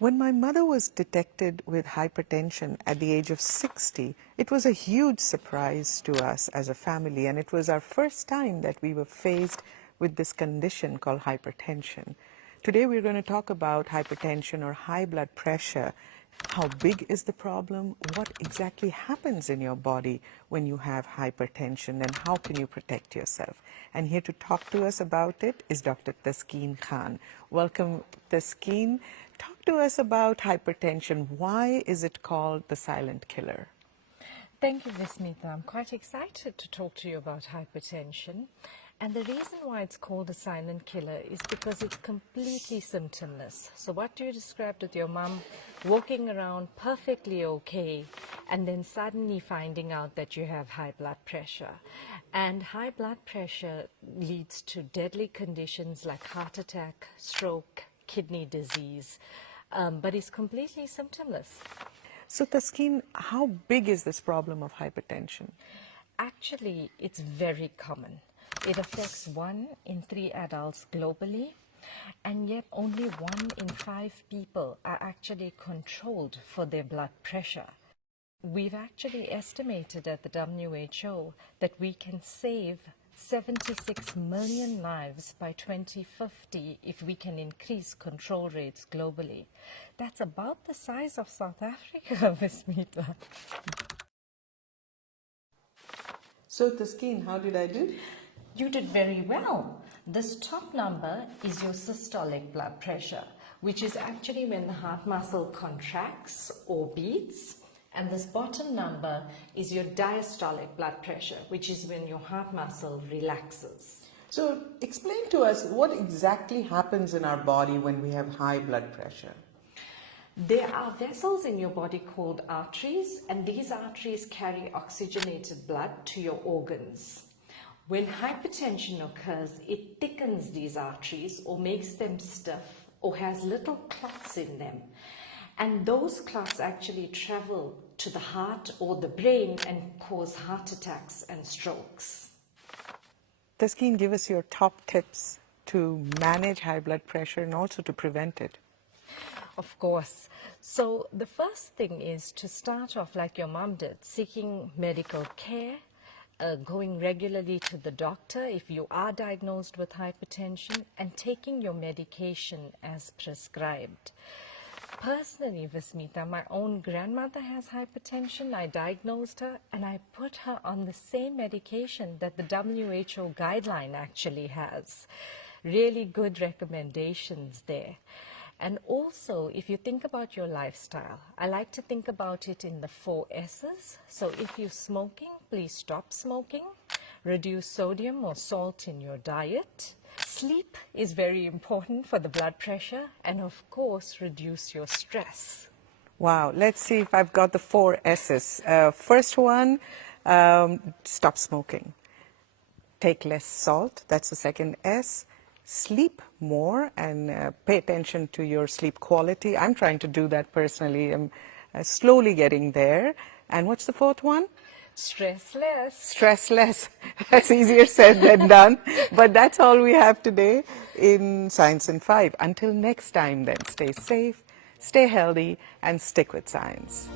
When my mother was detected with hypertension at the age of 60, it was a huge surprise to us as a family, and it was our first time that we were faced with this condition called hypertension. Today we're going to talk about hypertension or high blood pressure. How big is the problem? What exactly happens in your body when you have hypertension, and how can you protect yourself? And here to talk to us about it is Dr. Taskeen Khan. Welcome, Taskeen. Talk to us about hypertension. Why is it called the silent killer? Thank you, Vismita. I'm quite excited to talk to you about hypertension. And the reason why it's called a silent killer is because it's completely symptomless. So what you described with your mom, walking around perfectly okay, and then suddenly finding out that you have high blood pressure. And high blood pressure leads to deadly conditions like heart attack, stroke, kidney disease, but it's completely symptomless. So Taskeen, how big is this problem of hypertension? Actually, it's very common. It affects 1 in 3 adults globally, and yet only 1 in 5 people are actually controlled for their blood pressure. We've actually estimated at the WHO that we can save 76 million lives by 2050 if we can increase control rates globally. That's about the size of South Africa, Vismita. So Taskeen, how did I do? You did very well. This top number is your systolic blood pressure, which is actually when the heart muscle contracts or beats. And this bottom number is your diastolic blood pressure, which is when your heart muscle relaxes. So explain to us what exactly happens in our body when we have high blood pressure. There are vessels in your body called arteries, and these arteries carry oxygenated blood to your organs. When hypertension occurs, it thickens these arteries or makes them stiff or has little clots in them. And those clots actually travel to the heart or the brain and cause heart attacks and strokes. Taskeen, give us your top tips to manage high blood pressure and also to prevent it. Of course. So the first thing is to start off like your mom did, seeking medical care, going regularly to the doctor if you are diagnosed with hypertension, and taking your medication as prescribed. Personally, Vismita, my own grandmother has hypertension. I diagnosed her and I put her on the same medication that the WHO guideline actually has. Really good recommendations there. And also, if you think about your lifestyle, I like to think about it in the 4 S's. So if you're smoking, please stop smoking. Reduce sodium or salt in your diet. Sleep is very important for the blood pressure. And of course, reduce your stress. Wow, let's see if I've got the 4 S's. First one, stop smoking. Take less salt, that's the second S. Sleep more and pay attention to your sleep quality. I'm trying to do that personally. I'm slowly getting there. And what's the 4th one? Stress less. Stress less. That's easier said than done. But that's all we have today in Science in 5. Until next time then, stay safe, stay healthy, and stick with science.